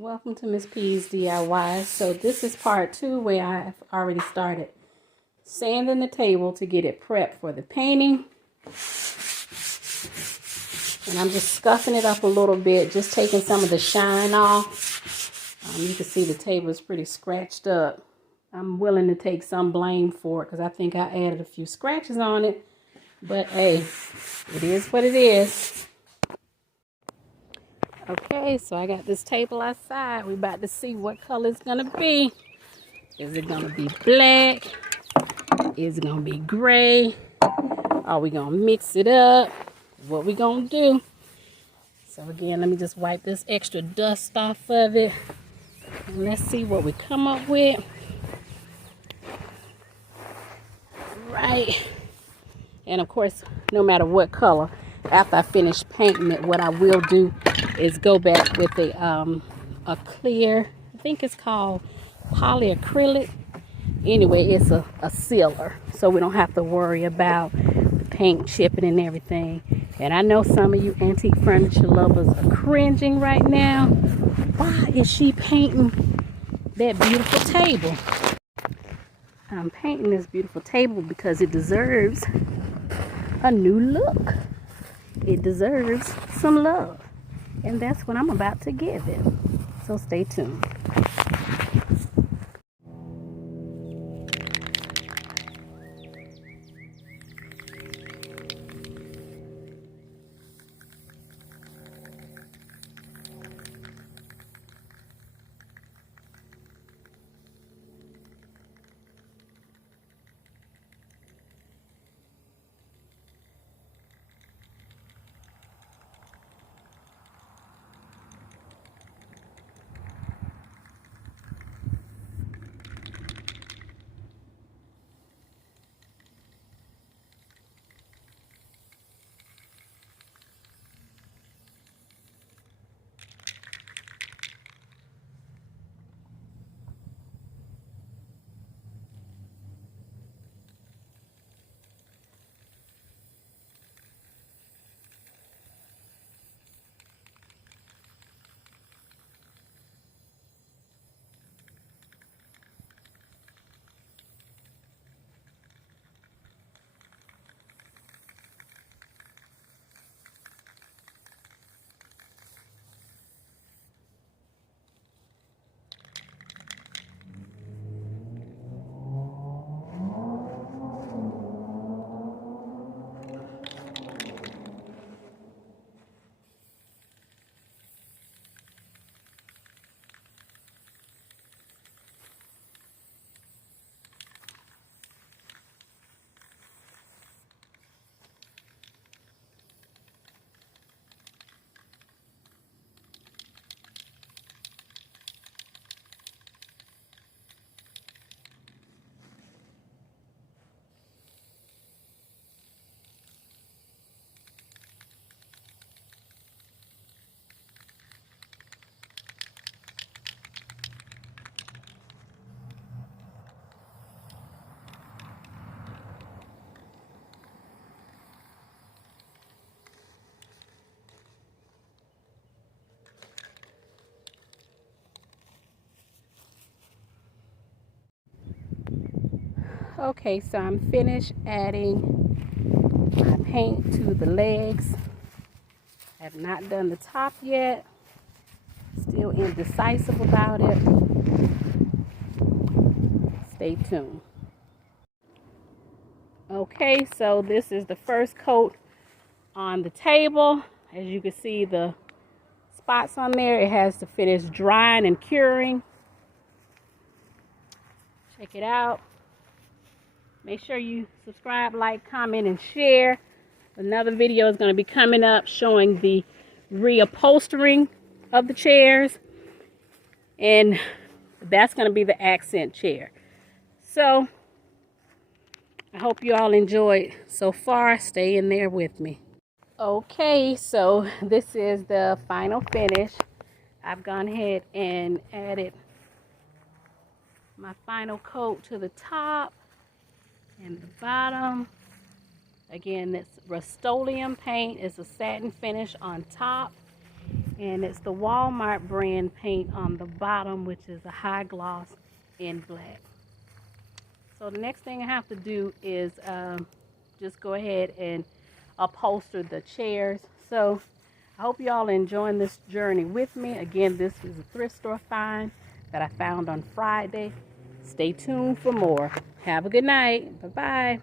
Welcome to Miss P's DIY. So this is part 2 where I've already started sanding the table to get it prepped for the painting. And I'm just scuffing it up a little bit, just taking some of the shine off. You can see the table is pretty scratched up. I'm willing to take some blame for it because I think I added a few scratches on it. But hey, it is what it is. Okay, so I got this table outside. We're about to see what color it's gonna be. Is it gonna be black? Is it gonna be gray? Are we gonna mix it up? What we gonna do? So again, let me just wipe this extra dust off of it. And let's see what we come up with. Right. And of course, no matter what color, after I finish painting it, what I will do is go back with a clear, I think it's called polyacrylic. Anyway, it's a sealer, so we don't have to worry about the paint chipping and everything. And I know some of you antique furniture lovers are cringing right now. Why is she painting that beautiful table? I'm painting this beautiful table because it deserves a new look. It deserves some love. And that's what I'm about to give it. So stay tuned. Okay, so I'm finished adding my paint to the legs. I have not done the top yet. Still indecisive about it. Stay tuned. Okay, so this is the first coat on the table. As you can see, the spots on there, it has to finish drying and curing. Check it out. Make sure you subscribe, like, comment, and share. Another video is going to be coming up showing the reupholstering of the chairs. And that's going to be the accent chair. So, I hope you all enjoyed so far. Stay in there with me. Okay, so this is the final finish. I've gone ahead and added my final coat to the top and the bottom. Again, this Rust-Oleum paint is a satin finish on top. And it's the Walmart brand paint on the bottom, which is a high gloss in black. So the next thing I have to do is just go ahead and upholster the chairs. So I hope y'all are enjoying this journey with me. Again, this is a thrift store find that I found on Friday. Stay tuned for more. Have a good night. Bye-bye.